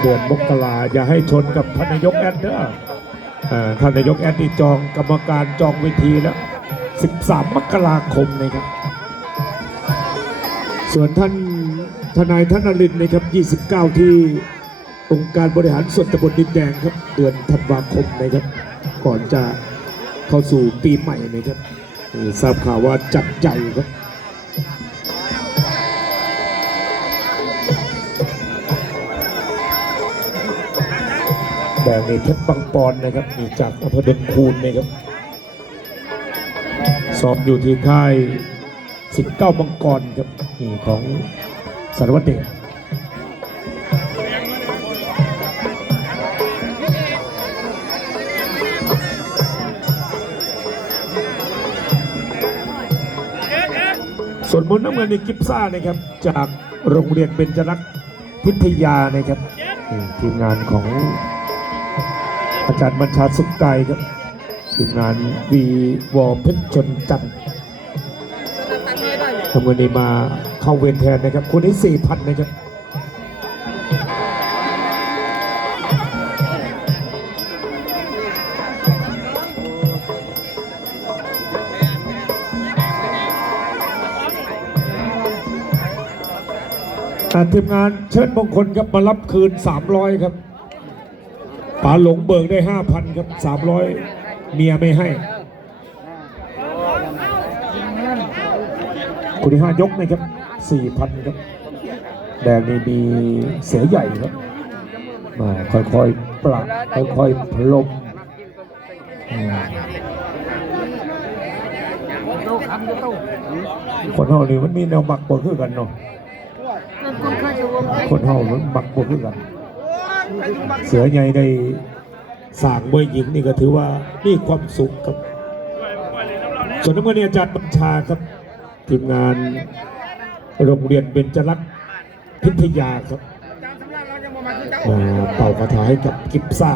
เดือนมกราอย่าให้ชนกับท่านนายกแอดเด้ออ่าท่านนายกแอดนี่จองกรรมการจองเวทีแล้ว 13 มกราคมนะครับ ส่วนท่านทนายธนรินทร์นะครับ 29 ที่องค์การบริหารส่วนตำบลดินแดงครับ เดือนธันวาคมนะครับ ก่อนจะเข้าสู่ปีใหม่นะครับทราบข่าวว่าจัดใหญ่ครับ แดงนี่เพชรบังปอนนะครับนี่จากอำเภอดงคูนนะครับซ้อมอยู่ที่ค่ายสิบเก้ามังกรครับนี่ของสารวัตรเดชส่วนมุนน้ำเงินในกิฟซ่านะครับ จากโรงเรียนเบญจรักษ์พิทยานะครับนี่ทีมงานของ อาจารย์บัญชาสุขไกครับทีมงานวีวอเพชรชนจันทร์ทำเงินนี้มาเข้าเวรแทนนะครับคนนี้สี่พันนะครับอ่ทีมงานเชิญมงคลครับมารับคืน 300 ครับ ป๋าหลงเบิกได้ห้าพันครับสามร้อยเมียไม่ให้คนที่ห้ายกนะครับสี่พันครับแดงนี่มีเสือใหญ่ครับมาค่อยๆปรับค่อยๆพลมคนเฮานี่มันมีแนวหมักบวคือกันเนาะคนเฮามันหมักบวคือกัน เสือใหญ่ได้สร้างมวยหญิงนี่ก็ถือว่ามีความสุขครับส่วนน้ำเงินนี่อาจารย์บัญชาครับทีมงานโรงเรียนเบญจรักษ์พิทยาครับมาเป่าคาถาให้กับกิฟซ่า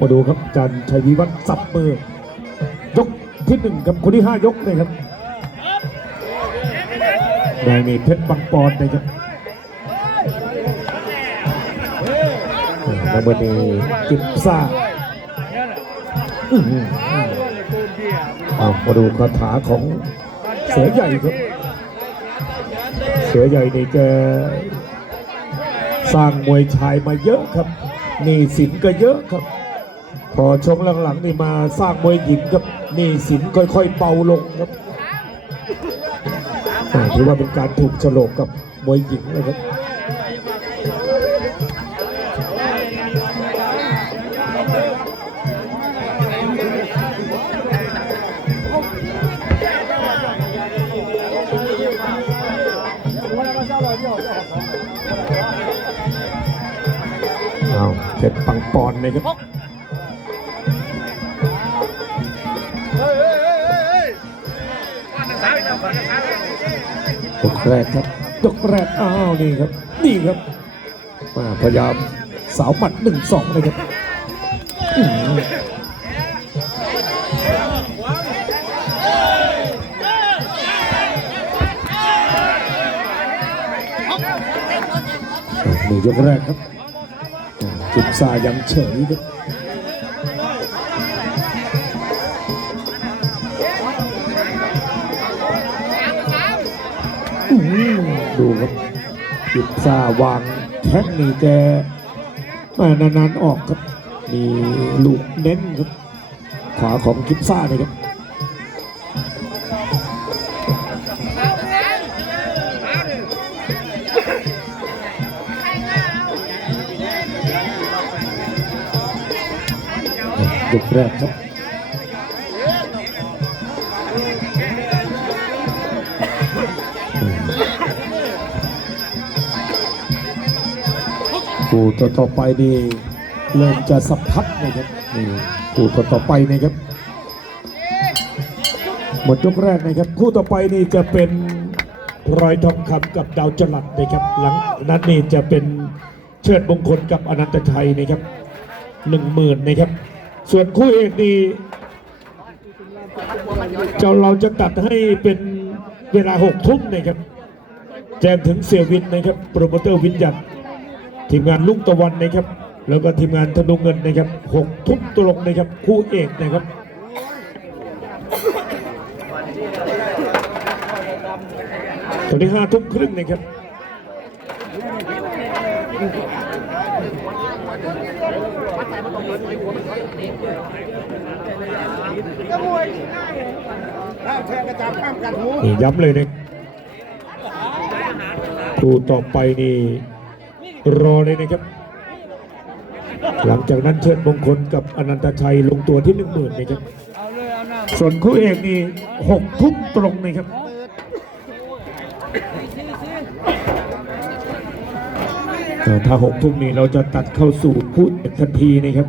มาดูครับอาจารย์ชัยวิวัฒน์สับมือยกที่หนึ่งครับคนที่ห้ายกเลยครับแดงนี่เพชรบางปอนนะครับ น้ำมันนี่กิมซ่าอื้อหือเอามาดูคาถาของเสือใหญ่ครับ เสือใหญ่นี่แกสร้างมวยชายมาเยอะครับ นี่สินก็เยอะครับ พอช่วงหลังๆนี่มาสร้างมวยหญิงครับนี่สินค่อยๆเบาลงครับถือว่าเป็นการถูกโฉลกกับมวยหญิงนะครับ เอาเพชรปังปอนนะครับยกแรกครับยกแรกอ้าวนี่ครับ นี่ครับ มาพยายามสาวหมัดหนึ่งสองนะครับหนี่ยกแรกครับ จิบซายังเฉยครับดูครับจิบซาวางแท็กนี่แกมานานๆออกครับ มีลูกเน้นครับ ขวาของกิบซ่านี่ครับ ยกแรกครับกูตัวต่อไปนี่เริ่มจะสัมผัสนะครับนี่กูตัวต่อไปนะครับหมดยกแรกนะครับ คู่ต่อไปนี่จะเป็นรอยทองคำกับดาวจลัดนะครับ หลังนั้นนี่จะเป็นเชิดมงคลกับอนันตชัยนะครับหนึ่งหมื่นนะครับ ส่วนคู่เอกนี่เจ้าเราจะตัดให้เป็นเวลาหกทุ่มนะครับ แจ้งถึงเสียวินนะครับ โปรโมเตอร์วินยัดทีมงานลุงตะวันนะครับ แล้วก็ทีมงานธนูเงินนะครับหกทุ่มตรงนะครับ คู่เอกนะครับตอนนี้ห้าทุ่มครึ่งนะครับ ข้าวแทงกระจับข้ามกันหูนี่ย้ำเลยนะคู่ต่อไปนี่รอเลยนะครับ หลังจากนั้นเชิญมงคลกับอนันตชัยลงตัวที่หนึ่งหมื่นนะครับเอาเลยเอาหน้าส่วนคู่เอกนี่หกทุ่มตรงนะครับ แต่ ถ้าหกทุ่มนี้เราจะตัดเข้าสู่คู่เอกทันทีนะครับ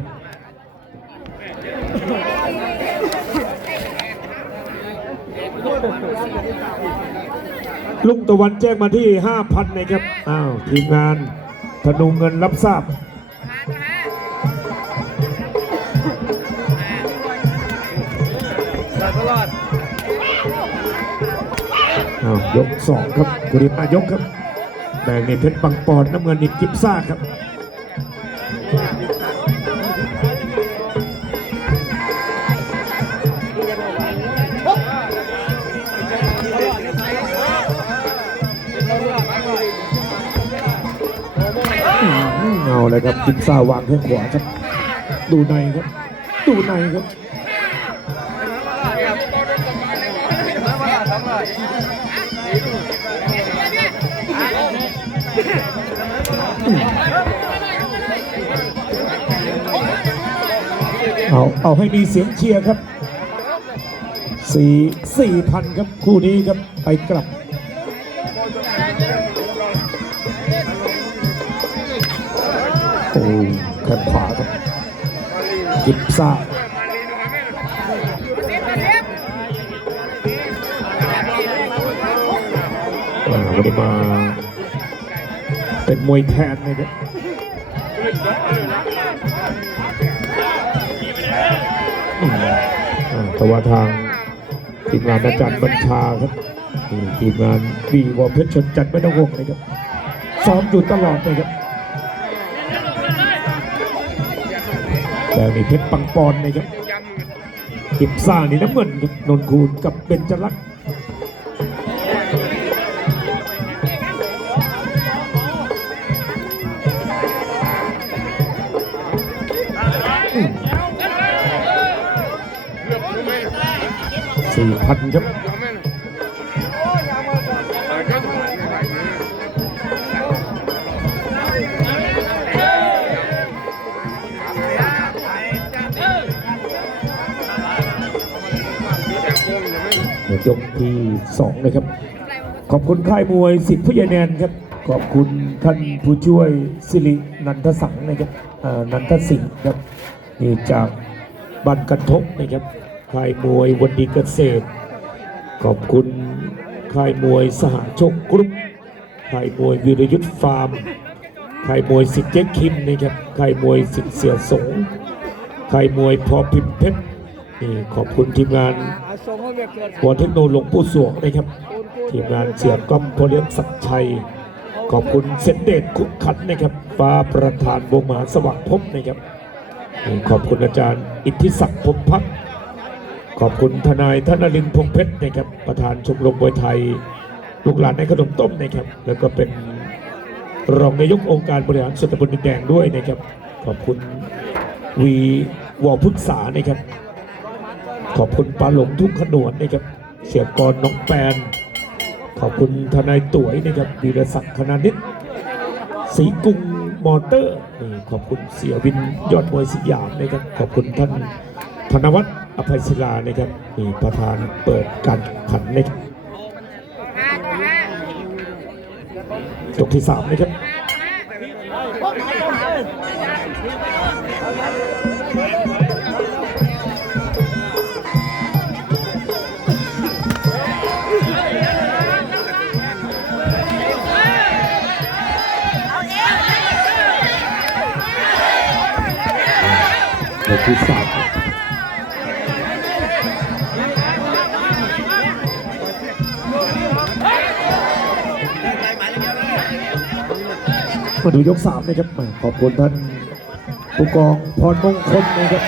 ลุงตะวันแจ้งมาที่ 5,000 นะครับ อ้าว ทีมงานธนูเงินรับทราบอ้าวยกสองครับกุริมายกครับ แบ่งในเพชรบังปอนน้ำเงินอีกกิฟซ่าครับเอาเลยครับกิฟซ่าวางแข้งขวาครับ ดูในครับ ดูในครับ เอาเอาให้มีเสียงเชียร์ครับสี่สี่พันครับคู่นี้ครับไปกลับโอ้แข้งขวาครับกิบซ่าอ่าวันนี้มาเป็นมวยแทนนะครับ แต่ว่าทางทีมงานอาจารย์บัญชาครับทีมงานวีวอเพชรชนจันทร์ไม่ต้องวงเลยครับซ้อมอยู่ตลอดเลยครับแต่นี่เพชรปังปอนนะครับจิบซ่านี่น้ำเงินครับนนคูณกับเบญจลักษ สี่พันครับยกที่สองนะครับ ขอบคุณค่ายมวยสิทธิ์ผู้ใหญ่แนนครับ ขอบคุณท่านผู้ช่วยสิรินันทสังนะครับอ่านันทสิงห์ครับนี่จากบ้านกันทบนะครับ ค่ายมวยวันดีเกษตร ขอบคุณค่ายมวยสหโชคกรุ๊ปค่ายมวยวีรยุทธ์ฟาร์มค่ายมวยสิทธิ์เจ๊คิมนะครับค่ายมวยสิทธิ์เสียสงค่ายมวยพอพิมพ์เพชรนี่ขอบคุณทีมงานอาสมเขาเรียกเกิดวอเทคโนหลวงปู่สวงนะครับ ทีมงานเสียก้อมพลเลียงศักดิ์ชัย ขอบคุณเสนเดชคุกขันนะครับ ฟ้าประธานวงมหาสวัสดิ์พบนะครับนี่ขอบคุณอาจารย์ อิทธิศักดิ์พมพัก ขอบคุณทนายธนรินทร์พงเพชรนะครับประธานชมรมมวยไทย ลูกหลานในขนมต้มนะครับ แล้วก็เป็นรองนายกองค์การบริหารส่วนตำบลดินแดงด้วยนะครับ ขอบคุณวีวอพุทธษานะครับ ขอบคุณปาหลงทุ่งขนวนนะครับ เสียกรน้องแปน ขอบคุณทนายตุ๋ยนะครับวีรศักดิ์คณานิตสีกรุงมอเตอร์นี่ขอบคุณเสียวินยอดมวยสยามนะครับ ขอบคุณท่านธนวัฒน์ อภัยศิลานะครับนี่ประธานเปิดการขันนะครับยกที่สามนะครับยกที่สาม มาดูยกสามนะครับมาขอบคุณท่านผู้กองพรมงคลนะครับ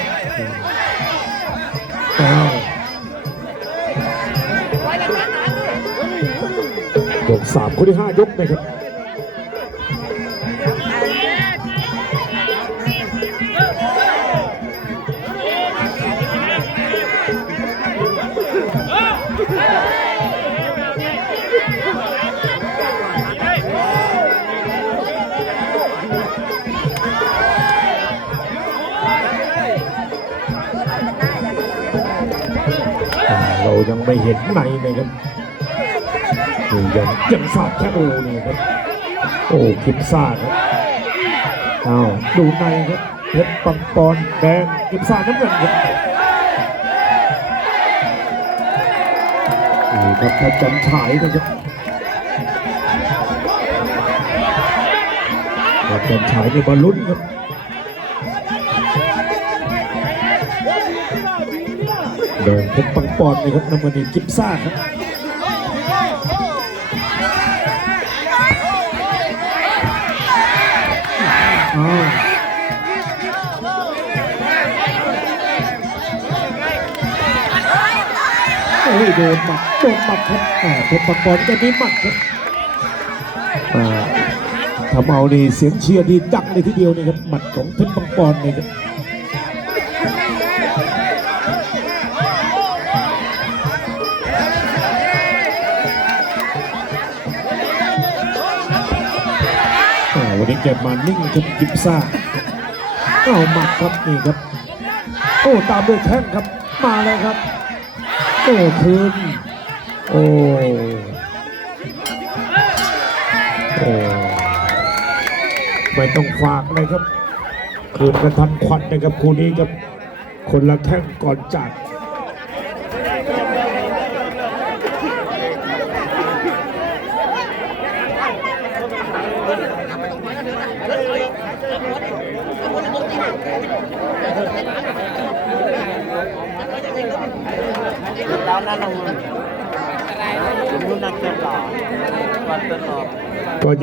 ยกสามคนที่ห้ายกนะครับ ยังไม่เห็นในนะครับนี่ยังยังสาดแค่โอนี่ครับ โอ้กิมซ่าครับอ้าวดูในครับเพชรปังปอนแดงกิมซ่าน้ำเงินครับนี่ครับพระจันฉายนะครับพระจันฉายนี่มาลุ้นครับ เดินเพชรปังปอนนะครับน้ำมันนี่กิฟซ่าครับโอ้ยโดนหมัดโดนหมัดครับอ่เพชรปังปอนก็มีหมัดครับทำเอานี่เสียงเชียร์ดีดังเลยทีเดียวนะครับหมัดของเพชรปังปอนนี่ครับ วันนี้เก็บมานิ่งครับกิบซ่าเอาหมัดครับนี่ครับ โอ้ตามด้วยแข้งครับ มาแล้วครับ โอ้คืน โอ้โอ้ไม่ต้องฝากเลยครับ คืนกันทันควันนะครับคู่นี้ครับ คนละแข้งก่อนจาก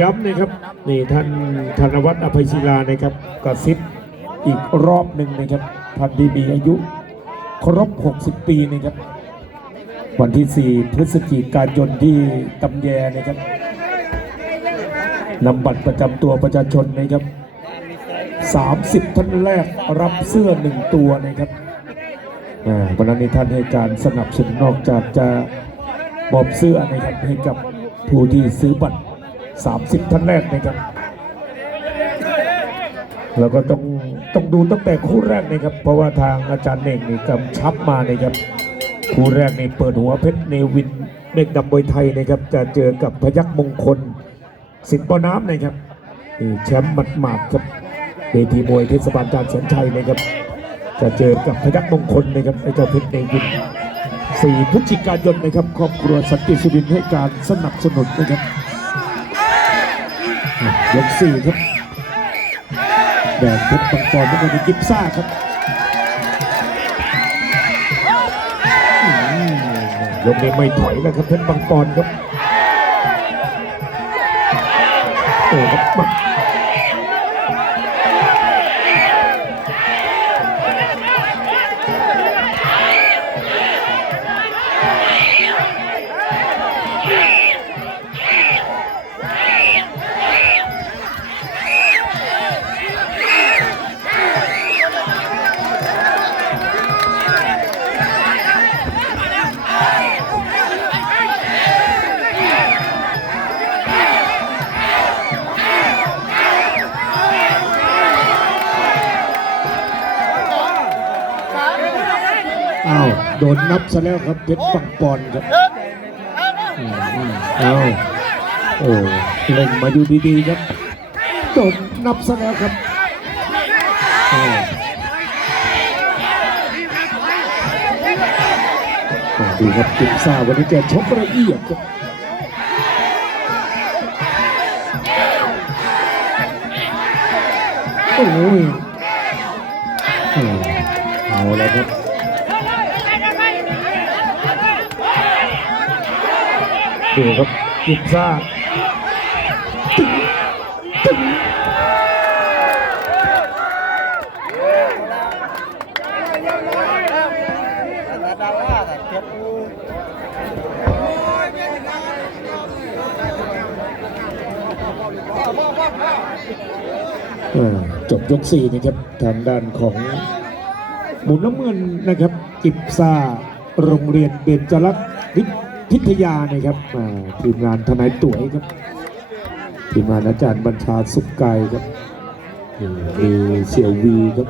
ย้ำนะครับนี่ท่านธนวัฒน์อภัยศิลานะครับกระซิบอีกรอบหนึ่งนะครับท่านที่มีอายุครบ 60 ปีนะครับ วันที่ 4 พฤศจิกายนที่ตำแยนะครับนำบัตรประจำตัวประชาชนนะครับ 30 ท่านแรกรับเสื้อหนึ่งตัวนะครับวันนั้นนี้ท่านให้การสนับสนุนนอกจากจะมอบเสื้อนะครับให้กับผู้ที่ซื้อบัตร 30 ท่านแรกนะครับ แล้วก็ต้องต้องดูตั้งแต่คู่แรกนะครับ เพราะว่าทางอาจารย์เน่งนี่กำชับมานะครับ คู่แรกนี่เปิดหัวเพชรเนวินเมฆดำบวยไทยนะครับ จะเจอกับพยัคฆ์มงคล สิทธิ์ปอน้ำนะครับแชมป์หมัดหมาดครับเวทีมวยเทศบาลจานแสนชัยนะครับ จะเจอกับพยัคฆ์มงคลนะครับไอ้เจ้าเพชรเนวิน4พฤศจิกายนนะครับ ครอบครัวสันติสุรินให้การสนับสนุนนะครับ ยกสี่ครับแดงเพชรปังปอนแล้วก็มีกิฟซ่าครับอืมยกนี้ไม่ถอยแล้วครับเพชรปังปอนครับโอ้ครับ โดนนับซะแล้วครับเพชรปังปอนครับอืมอืมอ้าวโอ้เล่นมาอยู่ดีๆครับโดนนับซะแล้วครับอ้าวอ่าดูครับกิมซ่าวันนี้แกชกละเอียดครับโอ้ยอ่าเอาแล้วครับ ดูครับกินซ่าแต่ดาราแต่เจ็บอูเอ่อจบยกสี่นะครับทางด้านของหมุนน้ำเงินนะครับกิบซ่าโรงเรียนเบญจรัตน์วิ พิทยานะครับอ่าทีมงานทนายตุ๋ยครับทีมงานอาจารย์บัญชาสุขไกรครับนี่มีเสี่ยววีครับ